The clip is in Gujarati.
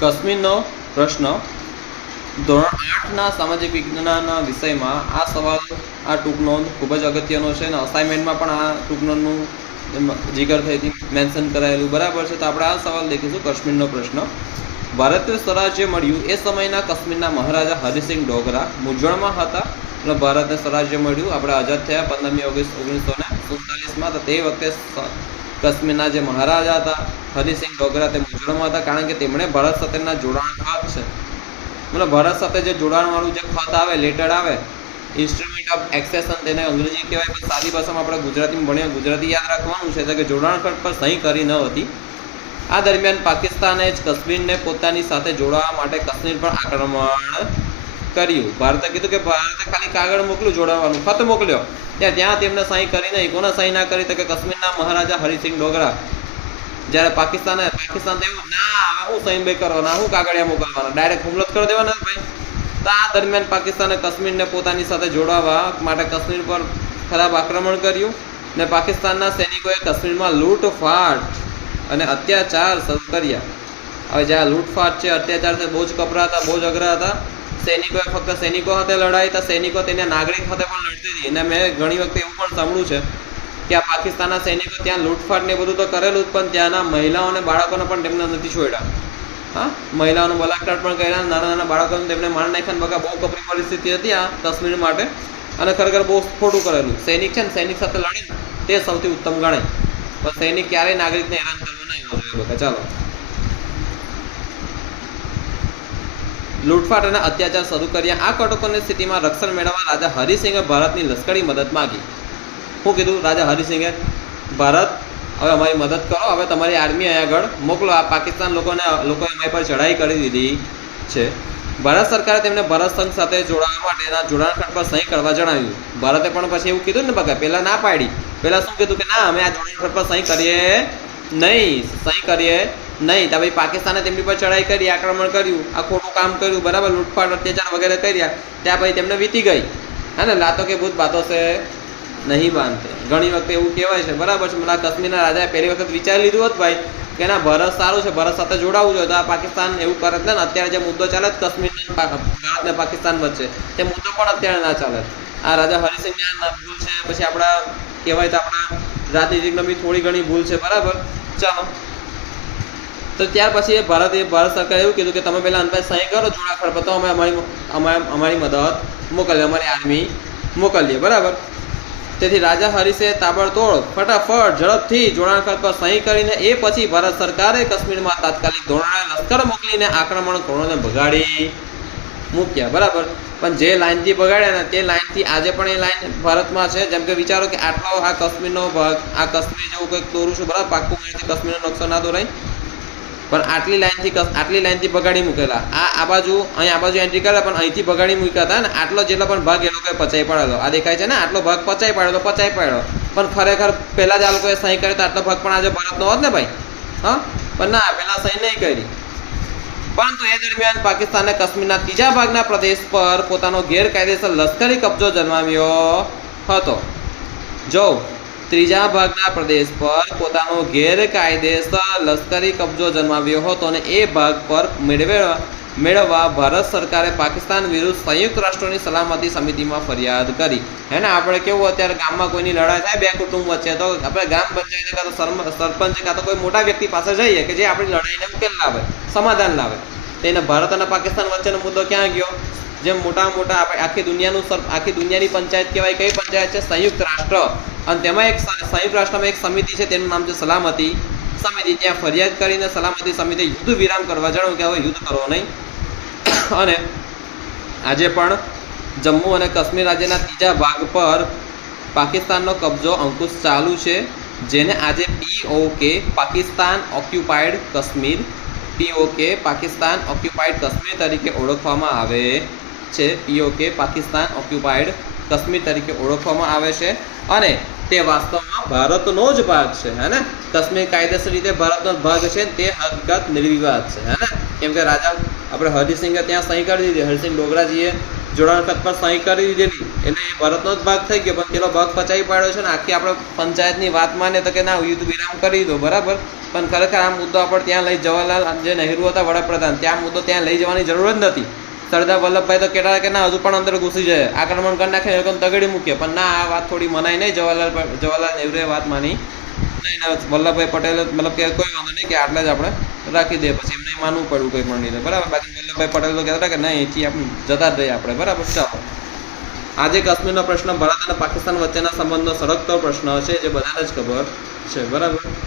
કાશ્મીરનો પ્રશ્ન, ધોરણ આઠના સામાજિક વિજ્ઞાનના વિષયમાં આ સવાલ, આ ટૂંક નોંધ ખૂબ જ અગત્યનો છે અને અસાઇનમેન્ટમાં પણ આ ટૂંક નોંધનું જીગર થઈ હતી મેન્શન કરાયેલું. બરાબર છે? તો આપણે આ સવાલ દેખીશું કાશ્મીરનો પ્રશ્ન. ભારતીય સ્વરાજ્ય મળ્યું એ સમયના કાશ્મીરના મહારાજા હરિસિંહ ડોગરા મૂંઝવણમાં હતા અને ભારતને સ્વરાજ્ય મળ્યું. આપણે આઝાદ થયા પંદરમી ઓગસ્ટ ઓગણીસો ને સુડતાલીસમાં. તો તે વખતે કાશ્મીરના જે મહારાજા હતા હરિસિંહ ડોગરા તે મૂંઝવણમાં હતા કારણ કે તેમણે ભારત સાથેના જોડાણ ખાત છે. મતલબ ભારત સાથે જે જોડાણવાળું જે ખાત આવે, લેટર આવે ઇન્સ્ટ્રુમેન્ટ ઓફ એક્સેશન તેને અંગ્રેજી કહેવાય, પણ સાદી ભાષામાં આપણે ગુજરાતીમાં ભણ્યા ગુજરાતી યાદ રાખવાનું છે, એટલે કે જોડાણ ખત પર સહી કરી ન હતી. આ દરમિયાન પાકિસ્તાને જ કાશ્મીરને પોતાની સાથે જોડાવા માટે કાશ્મીર પર આક્રમણ કર્યું. ભારતે કીધું કે ભારતે ખાલી કાગળ મોકલ્યું જોડાવાનું. ખત મોકલ્યો. ત્યાં ત્યાં તેમને સહી કરી નહીં. કોને સહી ના કરી? તો કે કાશ્મીરના મહારાજા હરિસિંહ ડોગરા. જ્યારે પાકિસ્તાને પાકિસ્તાન એવું, ના, હવે હું સહીન બે કરવાના હું કાગળિયા મોકલવાના ડાયરેક્ટ હુમલો જ કરી દેવાના ભાઈ. તો આ દરમિયાન પાકિસ્તાને કાશ્મીરને પોતાની સાથે જોડાવા માટે કાશ્મીર પર ખરાબ આક્રમણ કર્યું ને પાકિસ્તાનના સૈનિકોએ કાશ્મીરમાં લૂંટફાટ અને અત્યાચાર શરૂ કર્યા. હવે જ્યાં લૂંટફાટ છે, અત્યાચાર છે, બહુ જ કપરા હતા, બહુ જ અઘરા હતા. સૈનિકોએ ફક્ત સૈનિકો સાથે લડાઈ હતા સૈનિકો તેના નાગરિક સાથે પણ લડતી હતી. અને મેં ઘણી વખતે એવું પણ સાંભળ્યું છે કે આ પાકિસ્તાનના સૈનિકો ત્યાં લૂંટફાટ ને બધું તો કરેલું જ, પણ ત્યાંના મહિલાઓ અને બાળકોને પણ તેમને નથી છોડ્યા. હા? મહિલાઓનો બલાત્કાર પણ કર્યા, નાના નાના બાળકોને તેમને માર નાખ્યા બગા બહુ કપરી પરિસ્થિતિ હતી આ કાશ્મીર માટે. અને ખરેખર બહુ ખોટું કરેલું. સૈનિક છે ને, સૈનિક સાથે લડીને તે સૌથી ઉત્તમ ગણાય. પણ સૈનિક ક્યારેય નાગરિકને હેરાન કરવું નહીં જોઈએ બકા ચાલો. લૂંટફાટ અને અત્યાચાર શરૂ કર્યા. આ કટોકટીની સ્થિતિમાં રક્ષણ મેળવવા રાજા હરિસિંહે ભારતની લશ્કરી મદદ માંગી. શું કીધું, રાજા હરિસિંહે, ભારત, હવે અમારી મદદ કરો. હવે તમારી આર્મી અહીંયા આગળ મોકલો. આ પાકિસ્તાન લોકોને, લોકોએ અમારી પર ચઢાઈ કરી દીધી છે. ભારત સરકારે તેમને ભારત સંઘ સાથે જોડાવા માટેના જોડાણ પર સહી કરવા જણાવ્યું. ભારતે પણ પછી એવું કીધું ને બગા પહેલાં ના પાડી. પહેલાં શું કીધું કે, ના, અમે આ જોડાણ પર સહી કરીએ નહીં. સહી કરીએ નહીં. તો ભાઈ પાકિસ્તાને તેમની પર ચડાઈ કરી, આક્રમણ કર્યું, આ ખોટું કામ કર્યું, બરાબર, લૂંટફાટ, અત્યાચાર વગેરે કર્યા. ત્યાં પછી તેમને વીતી ગઈ. હા ને? લાતો કે ભૂત, બાતો છે. નહીં બાંધતે ઘણી વખતે એવું કહેવાય છે, બરાબર છે, મને આ કાશ્મીરના રાજાએ પહેલી વખત વિચારી લીધું હોત ભાઈ, કે ના, ભારત સારું છે, ભારત સાથે જોડાવવું જોઈએ, તો આ પાકિસ્તાન એવું કરે ને, અત્યારે જે મુદ્દો ચાલે કાશ્મીર ભારત ને પાકિસ્તાન વચ્ચે, તે મુદ્દો પણ અત્યારે ના ચાલે આ રાજા હરિસિંહ ના ભૂલ છે, પછી આપણા, કહેવાય તો આપણા રાજનીતિકનો બી થોડી ઘણી ભૂલ છે, બરાબર? ચાલો. તો ત્યાર પછી એ ભારત એ ભારત સરકારે એવું કીધું કે તમે પહેલાં અંતર સહી કરો જોડાખડ પર તો અમે અમારી અમારી મદદ મોકલીએ, અમારી આર્મી મોકલીએ, બરાબર? તેથી રાજા હરીશે તાબડતોડ ફટાફટ ઝડપથી જોડાણ પર સહી કરીને એ પછી ભારત સરકારે કાશ્મીરમાં તાત્કાલિક ધોરણે લશ્કર મોકલીને આક્રમણ કરોને ભગાડી મૂક્યા. બરાબર? પણ જે લાઇનથી બગાડ્યા ને તે લાઇનથી આજે પણ એ લાઇન ભારતમાં છે. જેમ કે વિચારો કે આટલો આ કાશ્મીરનો આ કાશ્મીર જેવું કંઈક દોરું છું. બરાબર? પાક્કું કાશ્મીરનો નકશો ના દોરાય? પણ આટલી લાઇનથી આટલી લાઇનથી બગાડી મૂકેલા. આ આ બાજુ, અહીં આ બાજુ એન્ટ્રી કરેલા, પણ અહીંથી બગાડી મૂક્યા હતા ને આટલો જેટલો પણ ભાગ એ લોકોએ પચાઈ પાડેલો. આ દેખાય છે ને? આટલો ભાગ પચાઈ પાડેલો, પચાઈ પાડ્યો પણ ખરેખર પહેલાં જ આ લોકોએ સહી કર્યો તો આટલો ભાગ પણ આજે ભારતનો હોત ને ભાઈ? હા? પણ ના, પહેલાં સહી નહીં કરી. પરંતુ એ દરમિયાન પાકિસ્તાને કાશ્મીરના ત્રીજા ભાગના પ્રદેશ પર પોતાનો ગેરકાયદેસર લશ્કરી કબજો જન્માવ્યો હતો. જો ત્રીજા ભાગના પ્રદેશ પર પોતાનો ગેરકાયદેસર લશ્કરી કબજો જન્માવ્યો હતો અને એ ભાગ પર મેળવેલા મેળવવા ભારત સરકારે પાકિસ્તાન વિરુદ્ધ સંયુક્ત રાષ્ટ્રોની સલામતી સમિતિમાં ફરિયાદ કરી. હે ને, આપણે કેવું અત્યારે ગામમાં કોઈની લડાઈ થાય, બે કુટુંબ વચ્ચે, તો આપણે ગામ પંચાયત કાં તો સરપંચ કાં તો કોઈ મોટા વ્યક્તિ પાસે જઈએ કે જે આપણી લડાઈને ઉકેલ લાવે, સમાધાન લાવે. તેને ભારત અને પાકિસ્તાન વચ્ચેનો મુદ્દો ક્યાં ગયો? જેમ મોટા મોટા આપણે આખી દુનિયાનું આખી દુનિયાની પંચાયત કહેવાય, કઈ પંચાયત છે? સંયુક્ત રાષ્ટ્ર. અને તેમાં એક સંયુક્ત રાષ્ટ્રમાં એક સમિતિ છે, તેનું નામ છે સલામતી. સમિતિ ત્યાં ફરિયાદ કરીને સલામતી સમિતિ યુદ્ધ વિરામ કરવા જણાવ્યું કે હવે યુદ્ધ કરવો નહીં. અને આજે પણ જમ્મુ અને કાશ્મીર રાજ્યના ત્રીજા ભાગ પર પાકિસ્તાનનો કબજો અંકુશ ચાલુ છે, જેને આજે POK Pakistan occupied Kashmir POK Pakistan occupied Kashmir તરીકે ઓળખવામાં આવે. છે પીઓકે પાકિસ્તાન ઓક્યુપાઈડ કાશ્મીર તરીકે ઓળખવામાં આવે છે. અને તે વાસ્તવમાં ભારતનો જ ભાગ છે, હે ને? કાયદેસર રીતે ભારતનો ભાગ છે તે હકીકત નિર્વિવાદ છે, હે કેમ કે રાજા આપણે હરિસિંહે ત્યાં સહી કરી દીધી. હરિસિંહ ડોગરાજીએ જોડાણ ખત પર સહી કરી દીધેલી. એટલે એ ભારતનો જ ભાગ થઈ ગયો. પણ પેલો ભાગ પચાવી પાડ્યો છે ને, આખી આપણે પંચાયતની વાત માને તો કે ના યુદ્ધ વિરામ કરી દો બરાબર? પણ ખરેખર આ મુદ્દો આપણે ત્યાં લઈ જવાલાલ જે નહેરુ હતા વડાપ્રધાન, ત્યાં મુદ્દો ત્યાં લઈ જવાની જરૂર જ નથી. સરદાર વલ્લભભાઈ તો હતા કે ના, હજુ પણ અંદર ઘૂસી જાય. આક્રમણ કરી નાખે એ લોકોને તગડી મૂકીએ પણ ના, આ વાત થોડી મનાઈ નહીં. જવાહરલાલ જવાહરલાલ નહેરુએ વાત માની. નહીં વલ્લભભાઈ પટેલ મતલબ કે કોઈ વાંધો નહીં કે આટલા જ આપણે રાખી દે. પછી એમને માનવું પડ્યું કંઈ પણ નહીં બરાબર? બાકી વલ્લભભાઈ પટેલ તો કહેતા કે નહીં અહીંથી આપણે જતા જ રહીએ આપણે. બરાબર? ચાલો. આજે કાશ્મીરનો પ્રશ્ન, ભારત અને પાકિસ્તાન વચ્ચેના સંબંધનો સળગતો પ્રશ્ન છે, જે બધાને જ ખબર છે. બરાબર?